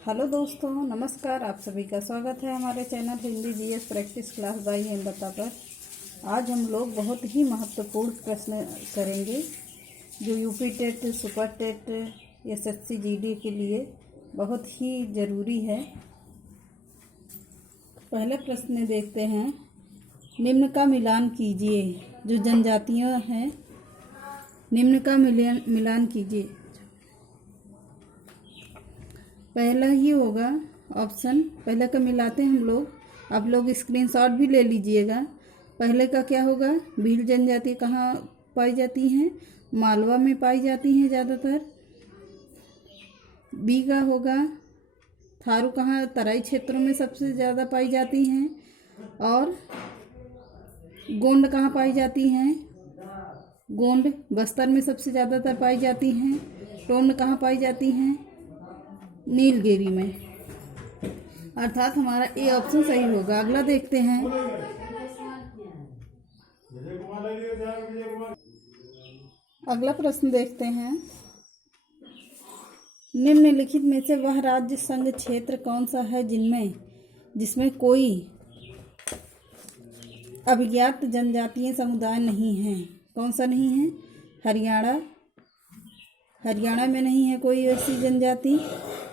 Hello दोस्तों, नमस्कार। आप सभी का स्वागत है हमारे channel Hindi G S practice class by Hemlata पर। आज हम लोग बहुत ही महत्वपूर्ण प्रश्न करेंगे जो UP TET, super TET, SSC GD के लिए बहुत ही ज़रूरी है। पहला प्रश्न देखते हैं। निम्न का मिलान कीजिए। जो जनजातियाँ हैं, निम्न का मिलान कीजिए। पहला ही होगा ऑप्शन। पहले का मिलाते हैं हम लोग। आप लोग स्क्रीनशॉट भी ले लीजिएगा। पहले का क्या होगा? भील जनजाति कहाँ पाई जाती हैं? मालवा में पाई जाती हैं ज़्यादातर। बी का होगा थारू कहाँ? तराई क्षेत्रों में सबसे ज़्यादा पाई जाती हैं। और गोंड कहाँ पाई जाती हैं? गोंड बस्तर में सबसे ज़्यादातर पाई जाती हैं। टोंड कहाँ पाई जाती हैं? नीलगिरी में। अर्थात हमारा ए ऑप्शन सही होगा। अगला देखते हैं। अगला प्रश्न देखते हैं। निम्नलिखित में से वह राज्य संघ क्षेत्र कौन सा है जिसमें कोई अभिज्ञात जनजातीय समुदाय नहीं है? कौन सा नहीं है? हरियाणा में नहीं है कोई ऐसी जनजाति।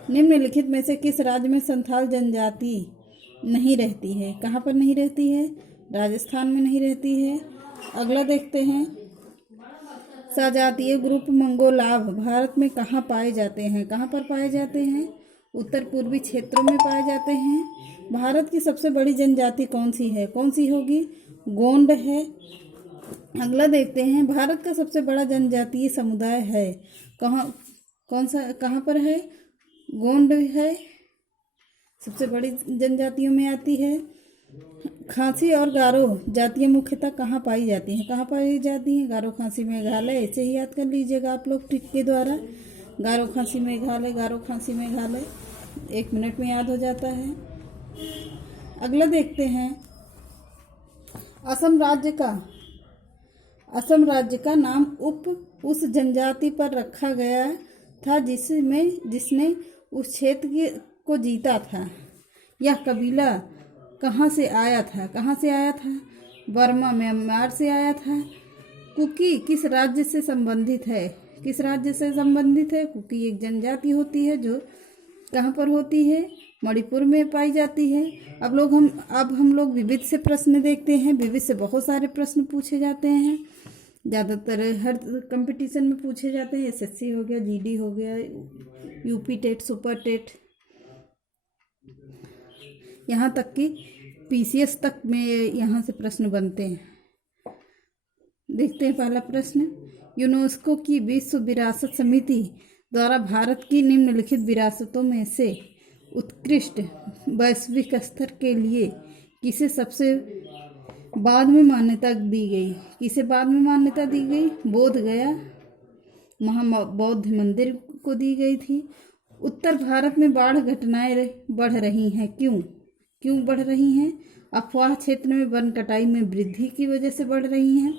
निम्नलिखित में से किस राज्य में संथाल जनजाति नहीं रहती है? कहाँ पर नहीं रहती है? राजस्थान में नहीं रहती है। अगला देखते हैं। सजातीय ग्रुप मंगोलाव भारत में कहाँ पाए जाते हैं? कहाँ पर पाए जाते हैं? उत्तर पूर्वी क्षेत्रों में पाए जाते हैं। भारत की सबसे बड़ी जनजाति कौन सी है? कौन सी होगी? गोंड है। अगला देखते हैं। भारत का सबसे बड़ा जनजातीय समुदाय है कहाँ पर है? गोंड है, सबसे बड़ी जनजातियों में आती है। खासी और गारो जातियाँ मुख्यतः कहाँ पाई जाती हैं? कहाँ पाई जाती हैं? गारो, खासी, मेघालय। ऐसे ही याद कर लीजिएगा आप लोग ट्रिक के द्वारा। गारो, खासी, मेघालय, गारो, खासी, मेघालय 1 मिनट में याद हो जाता है। अगला देखते हैं। असम राज्य का नाम उस जनजाति पर रखा गया था जिसने उस क्षेत्र को जीता था। यह कबीला कहाँ से आया था? बर्मा, म्यांमार से आया था। कुकी किस राज्य से संबंधित है? कुकी एक जनजाति होती है जो कहाँ पर होती है? मणिपुर में पाई जाती है। अब हम लोग विविध से प्रश्न देखते हैं। विविध से बहुत सारे प्रश्न पूछे जाते हैं। ज़्यादातर हर कंपटीशन में पूछे जाते हैं। एसएससी हो गया, जीडी हो गया, यूपी टेट, सुपर टेट, यहाँ तक कि पीसीएस तक में यहाँ से प्रश्न बनते हैं। देखते हैं पहला प्रश्न। यूनेस्को की विश्व विरासत समिति द्वारा भारत की निम्नलिखित विरासतों में से उत्कृष्ट वैश्विक स्तर के लिए किसे सबसे बाद में मान्यता दी गई? बोध गया महाबौद्ध मंदिर को दी गई थी। उत्तर भारत में बाढ़ घटनाएं बढ़ रही हैं। क्यों बढ़ रही हैं? अफवाह क्षेत्र में वन कटाई में वृद्धि की वजह से बढ़ रही हैं।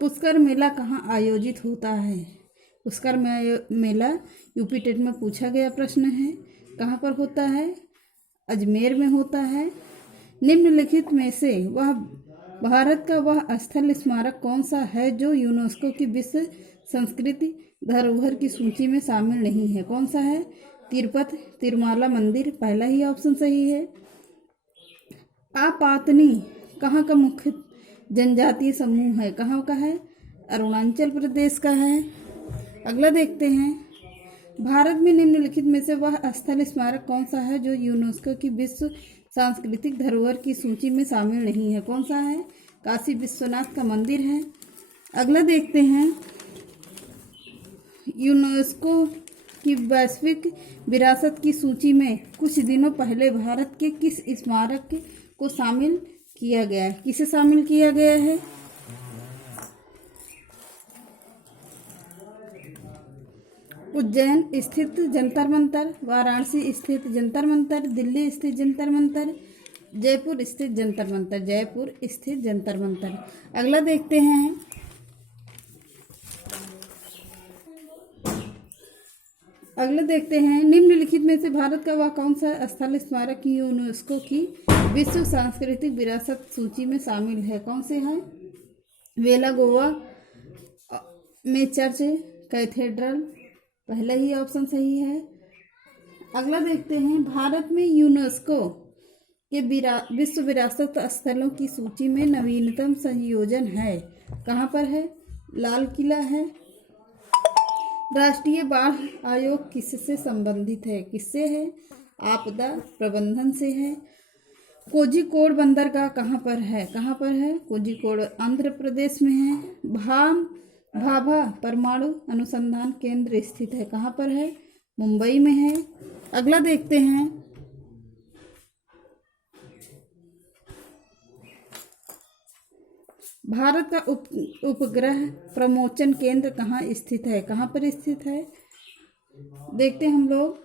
पुष्कर मेला कहाँ आयोजित होता है? पुष्कर मेला यूपी टेट में पूछा गया प्रश्न है। कहाँ पर होता है? अजमेर में होता है। निम्नलिखित में से भारत का वह स्थल स्मारक कौन सा है जो यूनेस्को की विश्व संस्कृति धरोहर की सूची में शामिल नहीं है? कौन सा है? तिरुमाला मंदिर पहला ही ऑप्शन सही है। आपातनी कहाँ का मुख्य जनजातीय समूह है? कहाँ का है? अरुणाचल प्रदेश का है। अगला देखते हैं। भारत में निम्नलिखित में से वह स्थल स्मारक कौन सा है जो यूनेस्को की विश्व सांस्कृतिक धरोहर की सूची में शामिल नहीं है? कौन सा है? काशी विश्वनाथ का मंदिर है। अगला देखते हैं। यूनेस्को की वैश्विक विरासत की सूची में कुछ दिनों पहले भारत के किस स्मारक को शामिल किया गया है? किसे शामिल किया गया है? उज्जैन स्थित जंतर मंतर, वाराणसी स्थित जंतर मंतर, दिल्ली स्थित जंतर मंतर, जयपुर स्थित जंतर मंतर। अगला देखते हैं। अगला देखते हैं, निम्नलिखित में से भारत का वह कौन सा स्थल स्मारक यूनेस्को की विश्व सांस्कृतिक विरासत सूची में शामिल है? कौन से हैं? वेला गोवा में चर्च कैथेड्रल, पहला ही ऑप्शन सही है। अगला देखते हैं, भारत में यूनेस्को के विश्व विरासत स्थलों की सूची में नवीनतम संयोजन है, कहाँ पर है? लाल किला है। राष्ट्रीय बाढ़ आयोग किससे संबंधित है? किससे है? आपदा प्रबंधन से है। कोझिकोड बंदरगाह कहाँ पर है? कहाँ पर है? कोझिकोड आंध्र प्रदेश में है। भाभा परमाणु अनुसंधान केंद्र स्थित है, कहाँ पर है? मुंबई में है। अगला देखते हैं, भारत का उपग्रह प्रमोचन केंद्र कहाँ स्थित है? कहाँ पर स्थित है? देखते हैं हम लोग,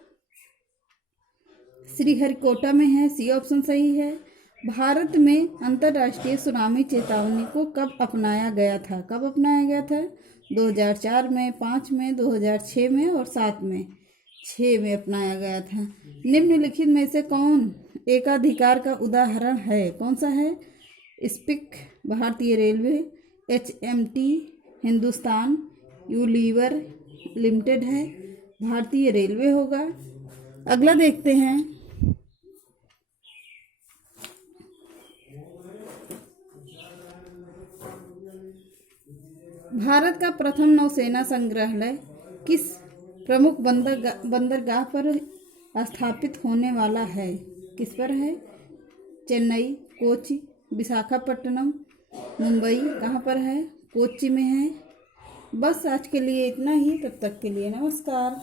श्रीहरिकोटा में है, सी ऑप्शन सही है। भारत में अंतर्राष्ट्रीय सुनामी चेतावनी को कब अपनाया गया था? कब अपनाया गया था? 2004 में, 5 में, 2006 में और 7 में। 6 में अपनाया गया था। निम्नलिखित में से कौन एकाधिकार का उदाहरण है? कौन सा है? स्पिक भारतीय railway, HMT Hindustan Unilever limited है, भारतीय रेलवे होगा। अगला देखते हैं, भारत का प्रथम नौसेना संग्रहालय किस प्रमुख बंदरगाह पर स्थापित होने वाला है? किस पर है? चेन्नई, कोच्चि, विशाखापट्टनम, मुंबई, कहाँ पर है? कोच्चि में है। बस आज के लिए इतना ही, तब तक के लिए नमस्कार।